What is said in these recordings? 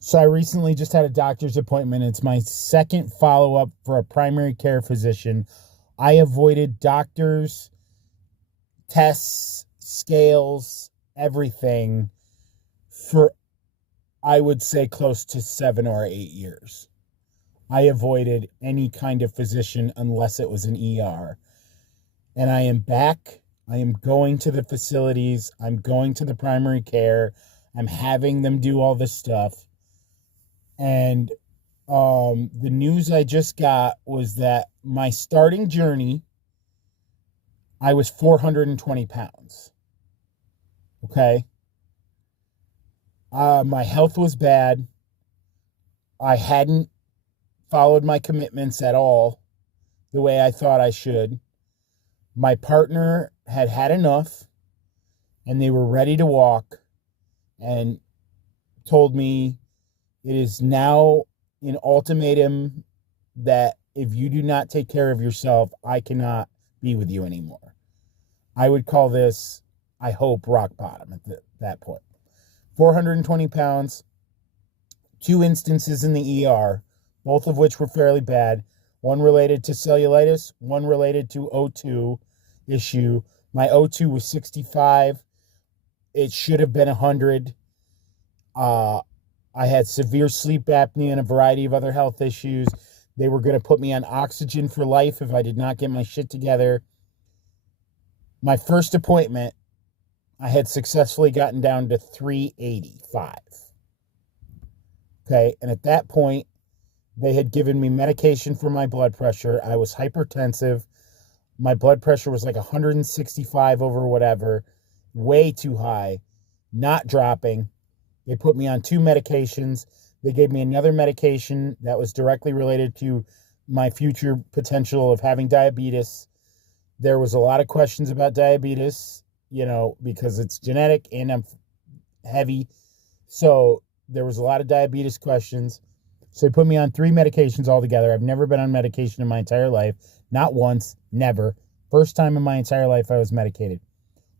So I recently just had a doctor's appointment. It's my second follow-up for a primary care physician. I avoided doctors, tests, scales, everything for, I would say, close to 7 or 8 years. I avoided any kind of physician unless it was an ER. And I am back. I am going to the facilities. I'm going to the primary care. I'm having them do all this stuff. And the news I just got was that my starting journey, I was 420 pounds. Okay. My health was bad. I hadn't followed my commitments at all the way I thought I should. My partner had had enough and they were ready to walk and told me it is now an ultimatum that if you do not take care of yourself, I cannot be with you anymore. I would call this, I hope, rock bottom at that point. 420 pounds, 2 instances in the ER, both of which were fairly bad. One related to cellulitis, one related to O2 issue. My O2 was 65. It should have been 100. I had severe sleep apnea and a variety of other health issues. They were going to put me on oxygen for life if I did not get my shit together. My first appointment, I had successfully gotten down to 385. Okay, and at that point, they had given me medication for my blood pressure. I was hypertensive. My blood pressure was like 165 over whatever, way too high, not dropping. They put me on 2 medications. They gave me another medication that was directly related to my future potential of having diabetes. There was a lot of questions about diabetes, because it's genetic and I'm heavy. So there was a lot of diabetes questions. So they put me on 3 medications altogether. I've never been on medication in my entire life. Not once, never. First time in my entire life I was medicated.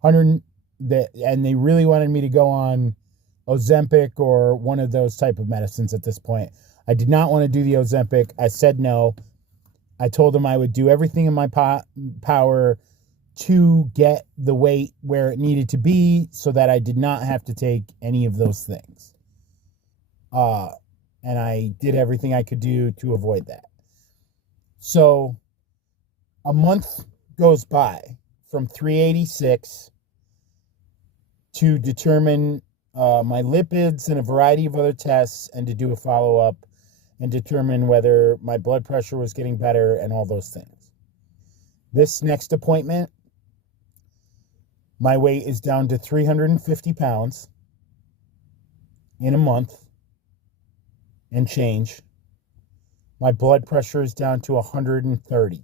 And they really wanted me to go on Ozempic or one of those type of medicines at this point. I did not want to do the Ozempic. I said no. I told them I would do everything in my power to get the weight where it needed to be so that I did not have to take any of those things. And I did everything I could do to avoid that. So a month goes by from 386 to determine my lipids and a variety of other tests and to do a follow-up and determine whether my blood pressure was getting better and all those things. This next appointment, my weight is down to 350 pounds in a month and change. My blood pressure is down to 130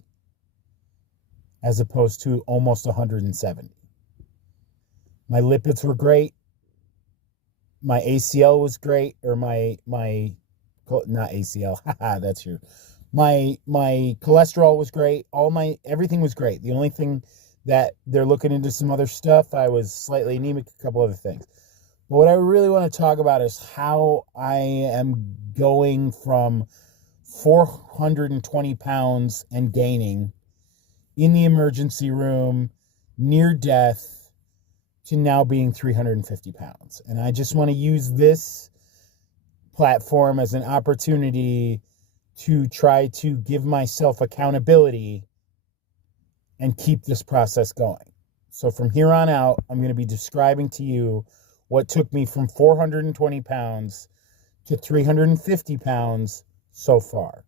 as opposed to almost 170. My lipids were great. My ACL was great, or my not ACL, that's true. My cholesterol was great. Everything was great. The only thing that they're looking into some other stuff, I was slightly anemic, a couple other things. But what I really want to talk about is how I am going from 420 pounds and gaining in the emergency room, near death, to now being 350 pounds. And I just want to use this platform as an opportunity to try to give myself accountability and keep this process going. So from here on out, I'm going to be describing to you what took me from 420 pounds to 350 pounds so far.